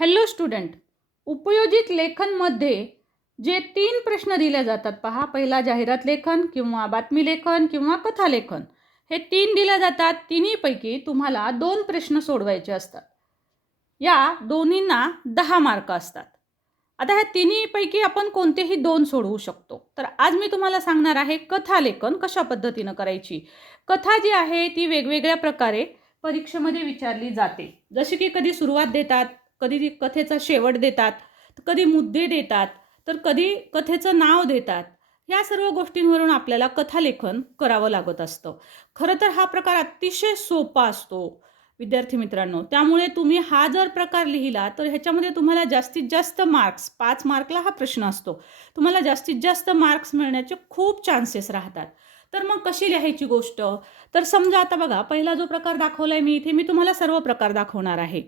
Hello student उपयोजित लेखनमध्ये जे तीन प्रश्न दिले जातात पहा. पहिला जाहिरात लेखन किंवा बातमी लेखन किंवा कथा लेखन. हे तीन दिल्या जातात. तिन्हीपैकी तुम्हाला दोन प्रश्न सोडवायचे असतात. या दोन्हींना दहा मार्क असतात. आता ह्या तिन्हीपैकी आपण कोणतेही दोन सोडवू शकतो. तर आज मी तुम्हाला सांगणार आहे कथा लेखन कशा पद्धतीनं करायची. कथा जी आहे ती वेगवेगळ्या प्रकारे परीक्षेमध्ये विचारली जाते. जशी की कधी सुरुवात देतात कधी ती कथेचा शेवट देतात कधी मुद्दे देतात तर कधी कथेचं नाव देतात या सर्व गोष्टींवरून आपल्याला कथालेखन करावं लागत असतं. खरं तर हा प्रकार अतिशय सोपा असतो विद्यार्थी मित्रांनो. त्यामुळे तुम्ही हा जर प्रकार लिहिला तर ह्याच्यामध्ये तुम्हाला जास्तीत जास्त मार्क्स पाच मार्कला हा प्रश्न असतो. तुम्हाला जास्तीत जास्त मार्क्स मिळण्याचे खूप चान्सेस राहतात. तर मग कशी लिहायची गोष्ट? तर समजा आता बघा पहिला जो प्रकार दाखवला आहे मी इथे मी तुम्हाला सर्व प्रकार दाखवणार आहे.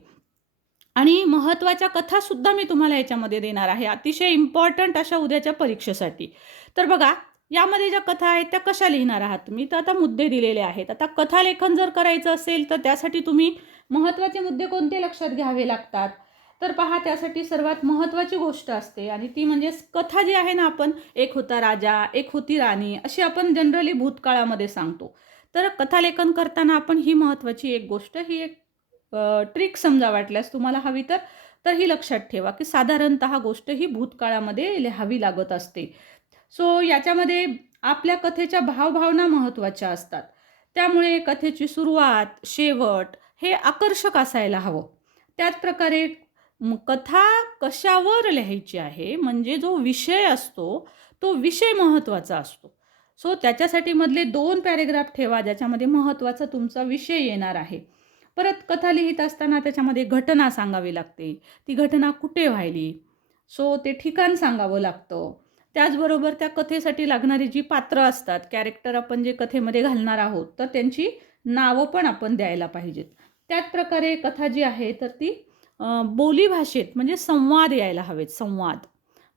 आणि महत्त्वाच्या कथासुद्धा मी तुम्हाला याच्यामध्ये देणार आहे. अतिशय इम्पॉर्टंट अशा उद्याच्या परीक्षेसाठी. तर बघा यामध्ये ज्या कथा आहेत त्या कशा लिहिणार आहात तुम्ही? तर आता मुद्दे दिलेले आहेत. आता कथालेखन जर करायचं असेल तर त्यासाठी तुम्ही महत्त्वाचे मुद्दे कोणते लक्षात घ्यावे लागतात? तर पहा त्यासाठी सर्वात महत्त्वाची गोष्ट असते आणि ती म्हणजे कथा जी आहे ना आपण एक होता राजा एक होती राणी अशी आपण जनरली भूतकाळामध्ये सांगतो. तर कथालेखन करताना आपण ही महत्त्वाची एक गोष्ट ही एक ट्रिक समजा वाटल्यास तुम्हाला हवी तर तर ही लक्षात ठेवा की साधारणतः गोष्ट ही भूतकाळामध्ये लिहावी लागत असते. सो याच्यामध्ये आपल्या कथेच्या भावभावना महत्त्वाच्या असतात. त्यामुळे कथेची सुरुवात शेवट हे आकर्षक असायला हवं. त्याचप्रकारे प्रकारे कथा कशावर लिहायची आहे म्हणजे जो विषय असतो तो विषय महत्त्वाचा असतो. सो त्याच्यासाठी मधले दोन पॅरेग्राफ ठेवा ज्याच्यामध्ये महत्त्वाचा तुमचा विषय येणार आहे. परत कथा लिहित असताना त्याच्यामध्ये घटना सांगावी लागते. ती घटना कुठे व्हायली? सो ते ठिकाण सांगावं लागतं. त्याचबरोबर त्या कथेसाठी लागणारी जी पात्र असतात कॅरेक्टर आपण जे कथेमध्ये घालणार आहोत तर त्यांची नावं पण आपण द्यायला पाहिजेत. त्याच प्रकारे कथा जी आहे तर ती बोलीभाषेत म्हणजे संवाद यायला हवेत संवाद.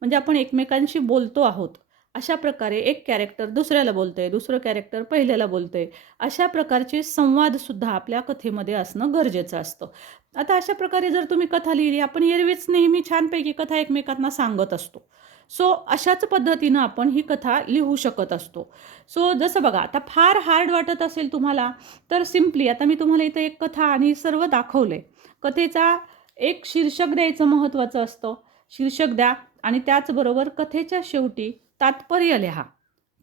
म्हणजे आपण एकमेकांशी बोलतो आहोत. अशा प्रकारे एक कॅरेक्टर दुसऱ्याला बोलतंय दुसरं कॅरेक्टर पहिल्याला बोलतंय. अशा प्रकारचे संवादसुद्धा आपल्या कथेमध्ये असणं गरजेचं असतं. आता अशा प्रकारे जर तुम्ही कथा लिहिली आपण एरवीच नेहमी छानपैकी कथा एकमेकांना सांगत असतो. सो अशाच पद्धतीनं आपण ही कथा लिहू शकत असतो. सो जसं बघा आता फार हार्ड वाटत असेल तुम्हाला तर सिम्पली आता मी तुम्हाला इथं एक कथा आणि सर्व दाखवलं आहे कथेचा एक शीर्षक द्यायचं महत्त्वाचं असतं. शीर्षक द्या आणि त्याचबरोबर कथेच्या शेवटी तात्पर्य लिहा.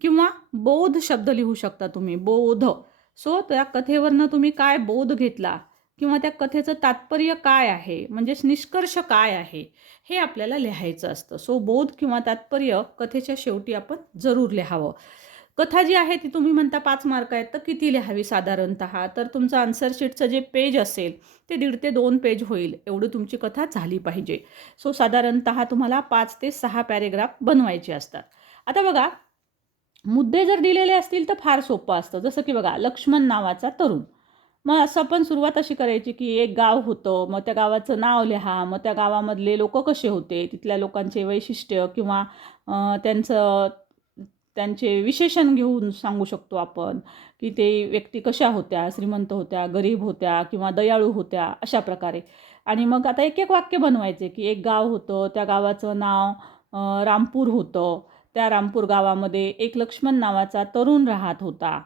किंवा बोध शब्द लिहू शकता तुम्ही बोध. सो त्या कथेवरनं तुम्ही काय बोध घेतला? किंवा त्या कथेचं तात्पर्य काय आहे? म्हणजेच निष्कर्ष काय आहे? हे आपल्याला लिहायचं असतं. सो बोध किंवा तात्पर्य कथेच्या शेवटी आपण जरूर लिहावं. कथा जी आहे ती तुम्ही म्हणता पाच मार्क आहेत तर किती लिहावी साधारणतः? तर तुमचं आन्सर शीटचं जे पेज असेल ते दीड ते दोन पेज होईल. एवढी तुमची कथा झाली पाहिजे. सो साधारणतः तुम्हाला पाच ते सहा पॅरेग्राफ बनवायचे असतात. आता बघा मुद्दे जर दिलेले असतील तर फार सोपं असतं. जसं की बघा लक्ष्मण नावाचा तरुण. मग असं आपण सुरुवात अशी करायची की एक गाव होतं मग त्या गावाचं नाव लिहा मग त्या गावामधले लोक कसे होते तिथल्या लोकांचे वैशिष्ट्य किंवा त्यांचं त्यांचे विशेषण घेऊन सांगू शकतो आपण की ते व्यक्ती कशा होत्या श्रीमंत होत्या गरीब होत्या किंवा दयाळू होत्या अशा प्रकारे. आणि मग आता एक एक वाक्य बनवायचे की एक गाव होतं त्या गावाचं नाव रामपूर होतं. त्या रामपूर गावामध्ये एक लक्ष्मण नावाचा तरुण राहत होता.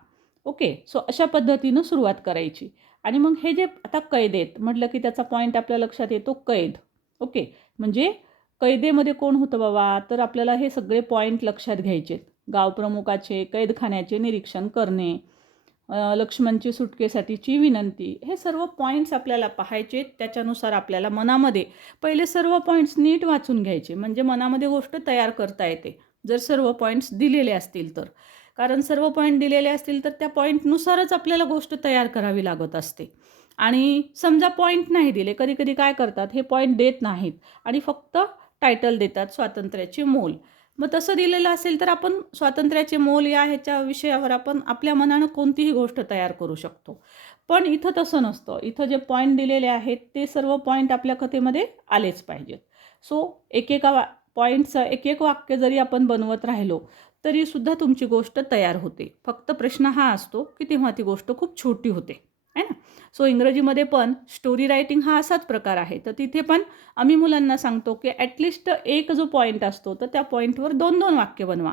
ओके सो अशा पद्धतीनं सुरुवात करायची. आणि मग हे जे आता कैदेत म्हटलं की त्याचा पॉईंट आपल्या लक्षात येतो कैद. ओके म्हणजे कैदेमध्ये कोण होतं बाबा? तर आपल्याला हे सगळे पॉईंट लक्षात घ्यायचे गावप्रमुखाचे कैदखान्याचे निरीक्षण करणे लक्ष्मणची सुटकेसाठीची विनंती हे सर्व पॉईंट्स आपल्याला पाहायचे त्याच्यानुसार आपल्याला मनामध्ये पहिले सर्व पॉईंट्स नीट वाचून घ्यायचे. म्हणजे मनामध्ये गोष्ट तयार करता येते. जर सर्व पॉईंट्स दिलेले असतील तर. कारण सर्व पॉईंट दिलेले असतील तर त्या पॉईंटनुसारच आपल्याला गोष्ट तयार करावी लागत असते. आणि समजा पॉईंट नाही दिले कधी कधी काय करतात हे पॉईंट देत नाहीत आणि फक्त टायटल देतात स्वातंत्र्याचे मोल. मग तसं दिलेलं असेल तर आपण स्वातंत्र्याचे मोल या ह्याच्या विषयावर आपण आपल्या मनानं कोणतीही गोष्ट तयार करू शकतो. पण इथं तसं नसतं. इथं जे पॉईंट दिलेले आहेत ते सर्व पॉईंट आपल्या कथेमध्ये आलेच पाहिजेत. सो एकेका वा पॉईंटचं एक एक वाक्य जरी आपण बनवत राहिलो तरीसुद्धा तुमची गोष्ट तयार होते. फक्त प्रश्न हा असतो की तेव्हा ती गोष्ट खूप छोटी होते है ना? सो इंग्रजीमध्ये पण स्टोरी रायटिंग हा असाच प्रकार आहे. तर तिथे पण आम्ही मुलांना सांगतो की ॲटलिस्ट एक जो पॉईंट असतो तर त्या पॉईंटवर दोन दोन वाक्य बनवा.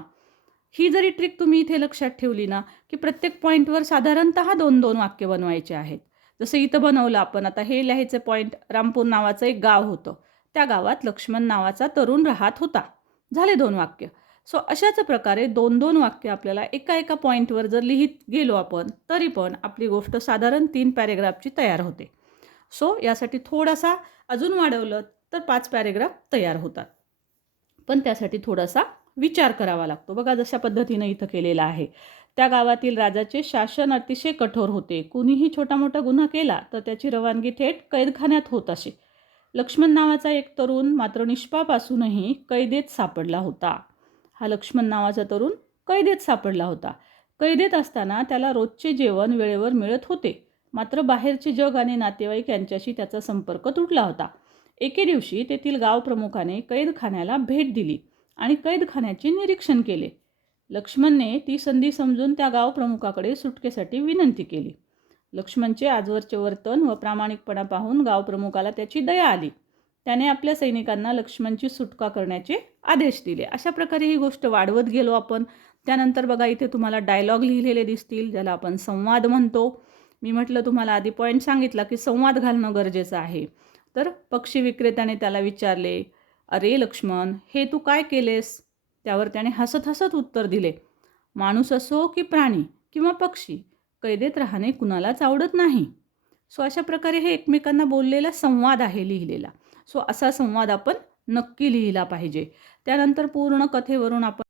ही जरी ट्रिक तुम्ही इथे लक्षात ठेवली ना की प्रत्येक पॉईंटवर साधारणतः दोन दोन वाक्य बनवायचे आहेत. जसं इथं बनवलं आपण आता हे लिहायचं पॉईंट रामपूर नावाचं एक गाव होतं. त्या गावात लक्ष्मण नावाचा तरुण राहत होता. झाले दोन वाक्य. सो अशाच प्रकारे दोन दोन वाक्य आपल्याला एका एका पॉईंटवर जर लिहित गेलो आपण तरी पण आपली गोष्ट साधारण तीन पॅरेग्राफची तयार होते. सो यासाठी थोडासा अजून वाढवलं तर पाच पॅरेग्राफ तयार होतात. पण त्यासाठी थोडासा विचार करावा लागतो. बघा जशा पद्धतीनं इथं केलेला आहे. त्या गावातील राजाचे शासन अतिशय कठोर होते. कुणीही छोटा मोठा गुन्हा केला तर त्याची रवानगी थेट कैदखान्यात होत असे. लक्ष्मण नावाचा एक तरुण मात्र निष्पाप असूनही कैदेत सापडला होता. हा लक्ष्मण नावाचा तरुण कैदेत सापडला होता. कैदेत असताना त्याला रोजचे जेवण वेळेवर मिळत होते. मात्र बाहेरचे जग आणि नातेवाईक यांच्याशी त्याचा संपर्क तुटला होता. एके दिवशी तेथील गाव प्रमुखाने कैदखान्याला भेट दिली आणि कैदखान्याचे निरीक्षण केले. लक्ष्मणने ती संधी समजून त्या गाव प्रमुखाकडे सुटकेसाठी विनंती केली. लक्ष्मणचे आजवरचे वर्तन व प्रामाणिकपणा पाहून गावप्रमुखाला त्याची दया आली. त्याने आपल्या सैनिकांना लक्ष्मणची सुटका करण्याचे आदेश दिले. अशा प्रकारे ही गोष्ट वाढवत गेलो आपण. त्यानंतर बघा इथे तुम्हाला डायलॉग लिहिलेले दिसतील ज्याला आपण संवाद म्हणतो. मी म्हटलं तुम्हाला आधी पॉईंट सांगितला की संवाद घालणं गरजेचं आहे. तर पक्षी विक्रेत्याने त्याला विचारले अरे लक्ष्मण हे तू काय केलेस? त्यावर त्याने हसत हसत उत्तर दिले माणूस असो की प्राणी किंवा पक्षी कैदेत राहणे कुणालाच आवडत नाही. सो अशा प्रकारे हे एकमेकांना बोललेला संवाद आहे लिहिलेला. सो असा संवाद आपण नक्की लिहिला पाहिजे. त्यानंतर पूर्ण कथेवरून आपण